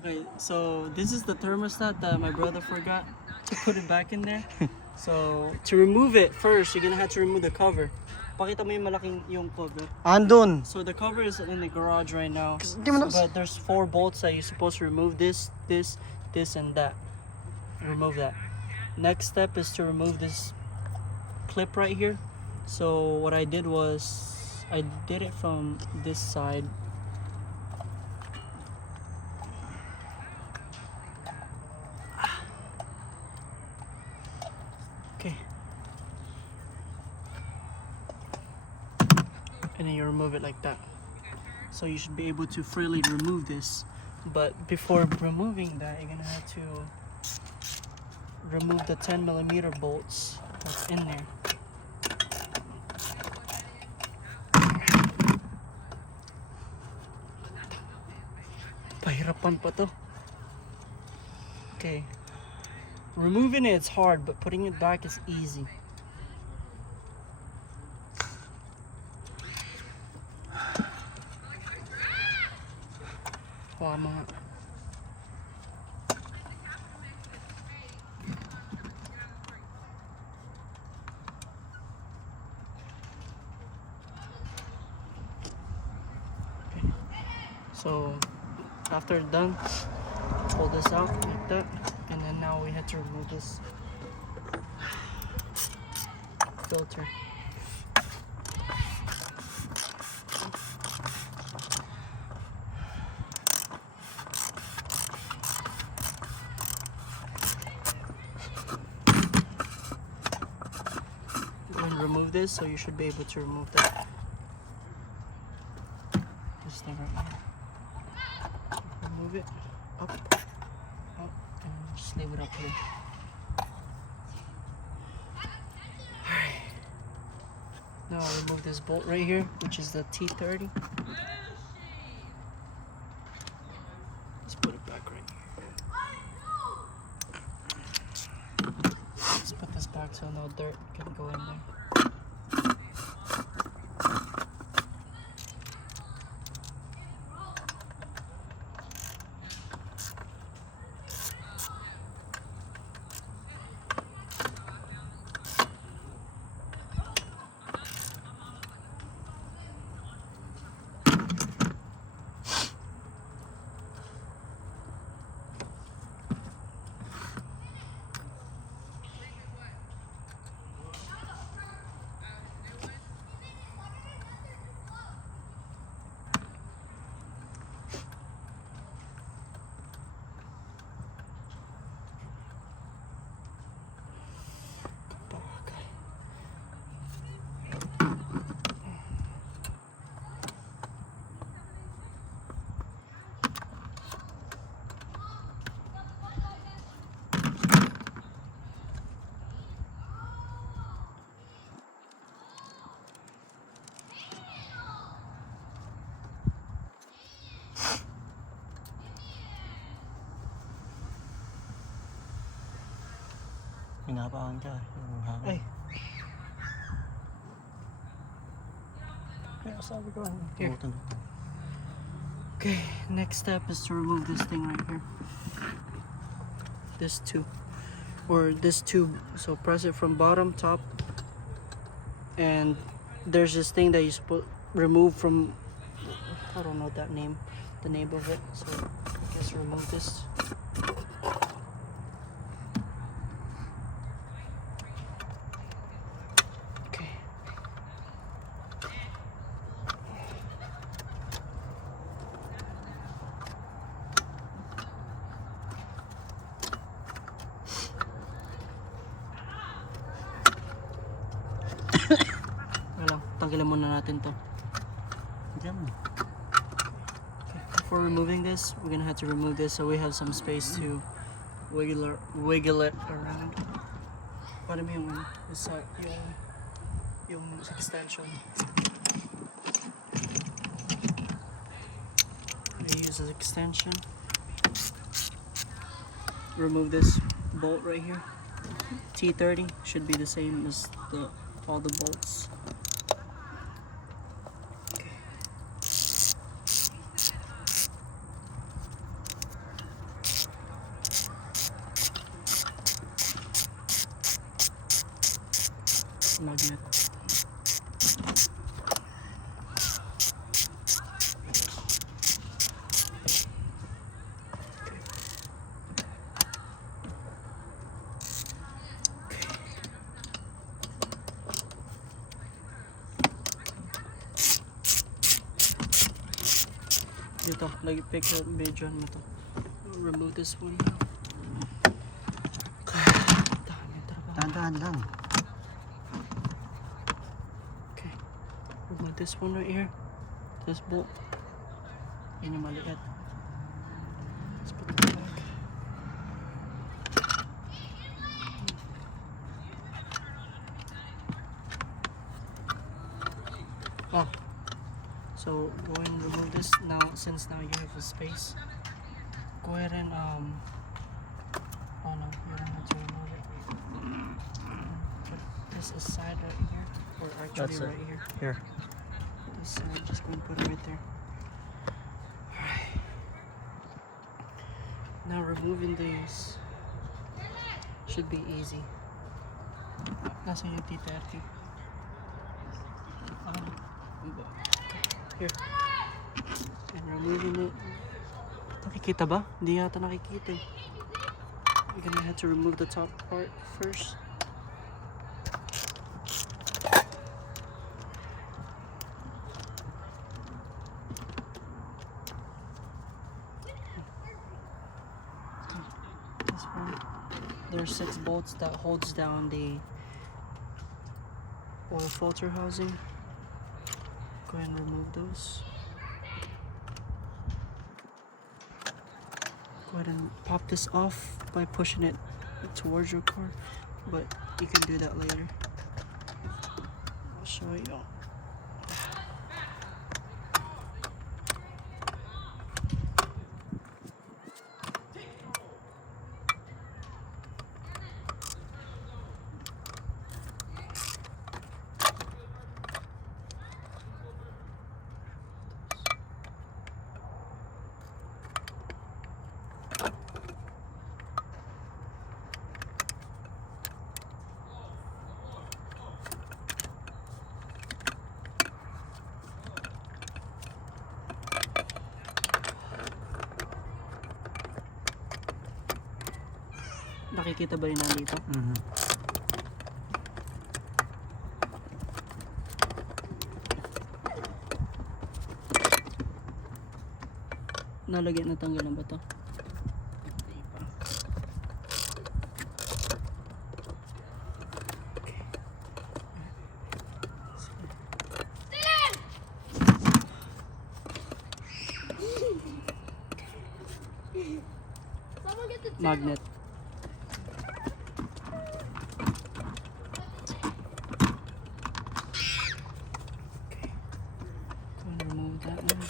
Okay, so this is the thermostat that my brother forgot to put it back in there. So to remove it first, you're gonna have to remove the cover. Pakita mo yung malaking yung cover. Andun. So the cover is in the garage right now. Di mo na- But there's 4 bolts that you're supposed to remove. This, and that. Remove that. Next step is to remove this clip right here. So what I did was I did it from this side. Okay. And then you remove it like that. So you should be able to freely remove this. But before removing that, you're gonna have to remove the 10mm bolts that's in there. Pahirapan pa to. Okay. Removing it's hard, but putting it back is easy. Wow, mga. Okay. So after done, pull this out like that, and then now we have to remove this filter. And remove this, so you should be able to remove that. This thing right here. Remove it up, and just leave it up here. Alright. Now I'll remove this bolt right here, which is the T30. Let's put it back right here. Let's put this back so no dirt can go in there. Pinapakan ka. Yung hangin. Ay. Kaya sabi ko, here. Tumutunog. Okay, next step is to remove this thing right here. This tube. Or this tube. So press it from bottom, top. And there's this thing that you remove from, I don't know that name, the name of it. So I guess remove this. Okay. Wala, tanggalin muna natin to. Diyan. Before removing this, we're gonna have to remove this so we have some space to wiggle it around. Paano mo yung isa, yung extension. We use an extension. Remove this bolt right here. T30 should be the same as all the bolts. magnet. Dito, lagi picture video mo to. Remove this one. Dami trabaho. Dahan-dahan lang. Okay. Remove this one right here. This bolt. Yun yung maliit. Let's put it back. Oh. So go ahead and remove this now, since now you have a space. Go ahead and oh no, you don't have to remove it. Put this aside right here, or actually That's it. right here. Here. This side, just go and put it right there. Alright. Now removing these should be easy. Nasa yung T30. Here. And removing it. Nakikita ba? Hindi yata nakikita. You're gonna have to remove the top part first. This one. There's 6 bolts that holds down the oil filter housing. Go ahead and remove those. Go ahead and pop this off by pushing it towards your car, but you can do that later. I'll show you. Nakikita ba yun nandito? Nalagyan na tanggalan ba to? Hindi pa. Magnet. Remove that one.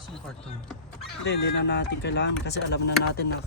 Saan cartoon? Hindi na natin kailangan kasi alam na natin na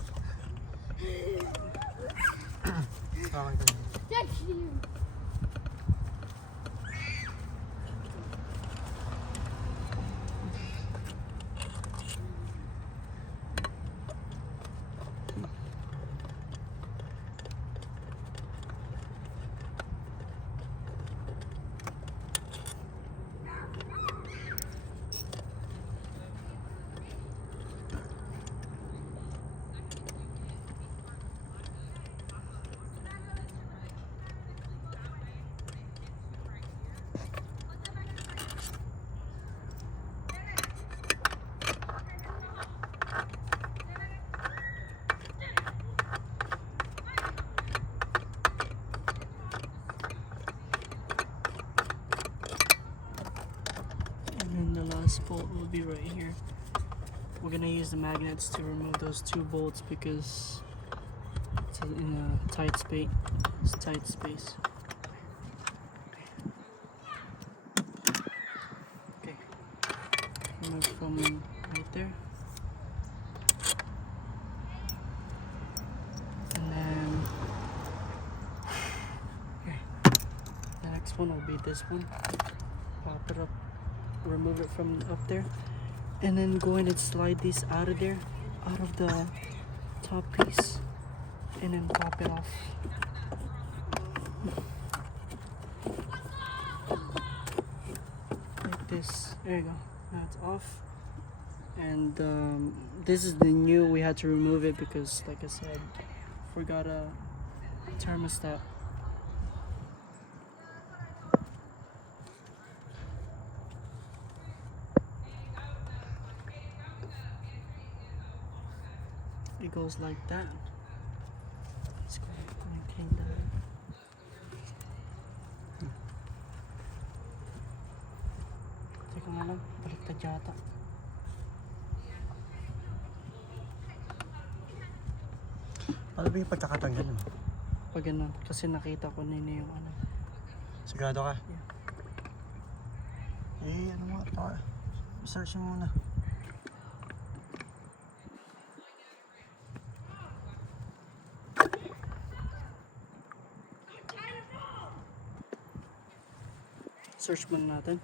this bolt will be right here. We're gonna use the magnets to remove those 2 bolts because it's in a tight space. It's tight space. Okay. Remove from right there. And then okay. The next one will be this one. Pop it up. Remove it from up there, and then go in and slide these out of there, out of the top piece. and then pop it off. Like this. There you go. That's off. And this is the new. We had to remove it because, like I said, forgot a thermostat. It goes like that. Let's go. Okay, teka nga lang, baliktad yata. Paano ba yung pagkakatanggal mo? Pag ganun, kasi nakita ko na yun yung ano. Sigurado ka? Yeah. Eh, ano mo? Search mo muna. Search muna natin.